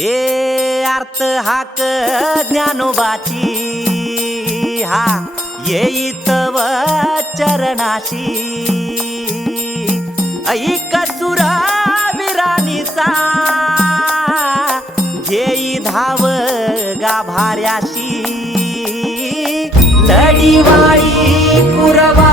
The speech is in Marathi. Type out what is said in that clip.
हे अर्थ हाक ज्ञानोबाची हा येईतव चरणाशी ऐक सुरा विराणीचा घेई धाव गाभाऱ्याशी लढीवाळी कुरवा